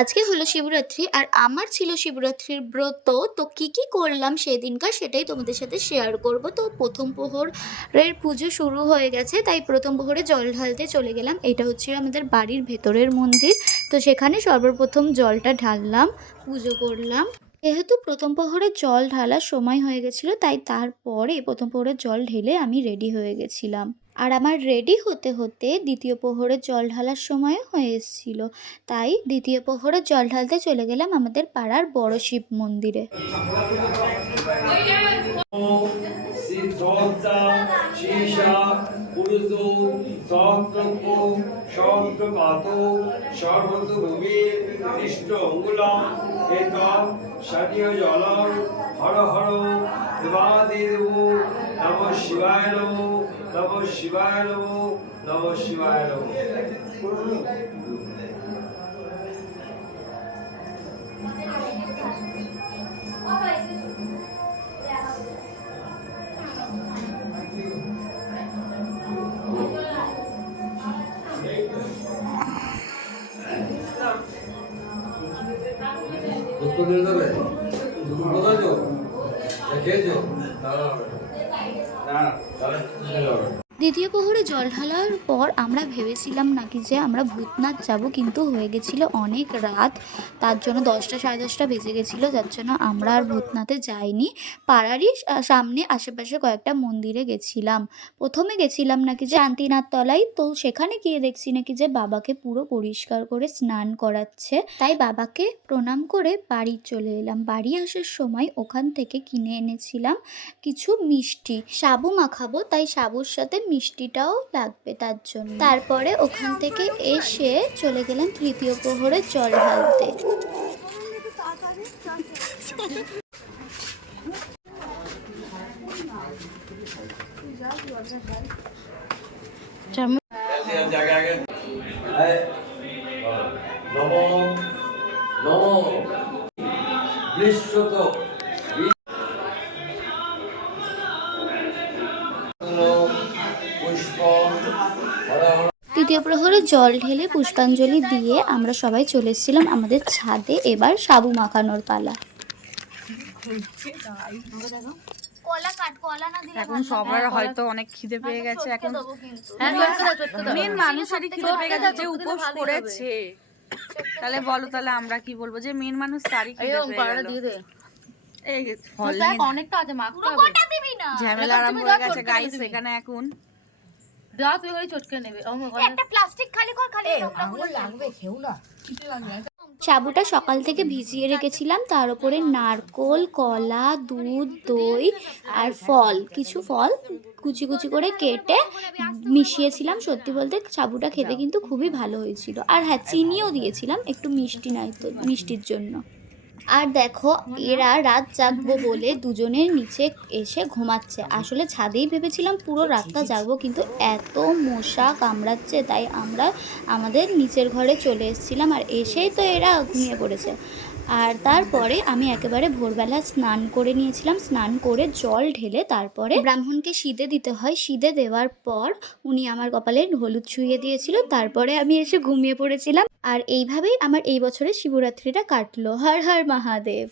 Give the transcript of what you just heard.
আজকে হলো শিবরাত্রি আর আমার ছিল শিবরাত্রির ব্রত। তো কি করলাম সেদিনকার সেটাই তোমাদের সাথে শেয়ার করব। তো প্রথম প্রহরের পুজো শুরু হয়ে গেছে, তাই প্রথম প্রহরে জল ঢালতে চলে গেলাম। এটা হচ্ছে আমাদের বাড়ির ভেতরের মন্দির। তো সেখানে সর্বপ্রথম জলটা ঢাললাম, পুজো করলাম। যেহেতু প্রথম প্রহরে জল ঢালার সময় হয়ে গেছিলো, তাই তারপরে প্রথম প্রহরের জল ঢেলে আমি রেডি হয়ে গেছিলাম। আর আমার রেডি হতে হতে দ্বিতীয় প্রহরের জল ঢালার সময়ও হয়ে এসেছিল, তাই দ্বিতীয় প্রহরের জল ঢালতে চলে গেলাম আমাদের পাড়ার বড় শিব মন্দিরে। হর হর দেবাদিদেব নমঃ শিবায় নমঃ নমঃ শিবায় নমঃ নমঃ শিবায় নমঃ। দ্বিতীয় প্রহরে জল ঢালার পর আমরা ভেবেছিলাম নাকি যে আমরা ভূতনাথ যাব, কিন্তু হয়ে গেছিলো অনেক রাত। তার জন্য 10টা সাড়ে 10টা বেজে গেছিলো, যার জন্য আমরা আর ভূতনাথে যাইনি। পাড়ারই সামনে আশেপাশে কয়েকটা মন্দিরে গেছিলাম। প্রথমে গেছিলাম নাকি যে শান্তিনাথ তলায়, তো সেখানে গিয়ে দেখছি নাকি যে বাবাকে পুরো পরিষ্কার করে স্নান করাচ্ছে। তাই বাবাকে প্রণাম করে বাড়ি চলে এলাম। বাড়ি আসার সময় ওখান থেকে কিনে এনেছিলাম কিছু মিষ্টি। সাবু মাখাবো, তাই সাবুর সাথে মিষ্টিটাও লাগবে তার জন্য। তারপরে ওখান থেকে এসে চলে গেলাম তৃতীয় প্রহরে জল ঢালতে। তৃতীয় প্রহরে জল ঢেলে পুষ্পাঞ্জলি দিয়ে আমরা সবাই চলে এসেছিলাম আমাদের ছাদে। এবার সাবু মাখানোর পালা। এখন সবার হয়তো অনেক খিদে পেয়ে গেছে এখন। মেন মানুষেরই খিদে পেয়ে গেছে যে উপোস করেছে। তাহলে বলো, তাহলে আমরা কি বলবো যে মেন মানুষ তারই খিদে পেয়ে গেল। এই ফল অনেকটা আছে, মাখতে হবে, ঝামেলা আরম্ভ হয়ে গেছে গাইস এখানে এখন। দাও তুই ওই চটকে নেবে, একটা প্লাস্টিক খালি কর, খালি আঙুল লাগবে, খেও না কিছু লাগবে। সাবুটা সকাল থেকে ভিজিয়ে রেখেছিলাম, তার উপরে নারকোল, কলা, দুধ, দই আর ফল, কিছু ফল কুচি কুচি করে কেটে মিশিয়েছিলাম। সত্যি বলতে সাবুটা খেতে কিন্তু খুবই ভালো হয়েছিল। আর হ্যাঁ, চিনিও দিয়েছিলাম একটু মিষ্টি নয়তো মিষ্টির জন্য। আর দেখো, এরা রাত জাগবো বলে দুজনের নিচে এসে ঘুমাচ্ছে। আসলে ছাদেই ভেবেছিলাম পুরো রাতটা জাগবো, কিন্তু এত মশা কামড়াচ্ছে, তাই আমরা আমাদের নিচের ঘরে চলে এসেছিলাম। আর এসেই তো এরা ঘুমিয়ে পড়েছে। আর তারপরে আমি একেবারে ভোরবেলা স্নান করে নিয়েছিলাম। স্নান করে জল ঢেলে তারপরে ব্রাহ্মণকে সিদে দিতে হয়। সিদে দেওয়ার পর উনি আমার কপালে হলুদ ছুঁয়ে দিয়েছিল। তারপরে আমি এসে ঘুমিয়ে পড়েছিলাম। আর এইভাবেই আমার এই বছরের শিবরাত্রিটা কাটলো। হর হর মহাদেব।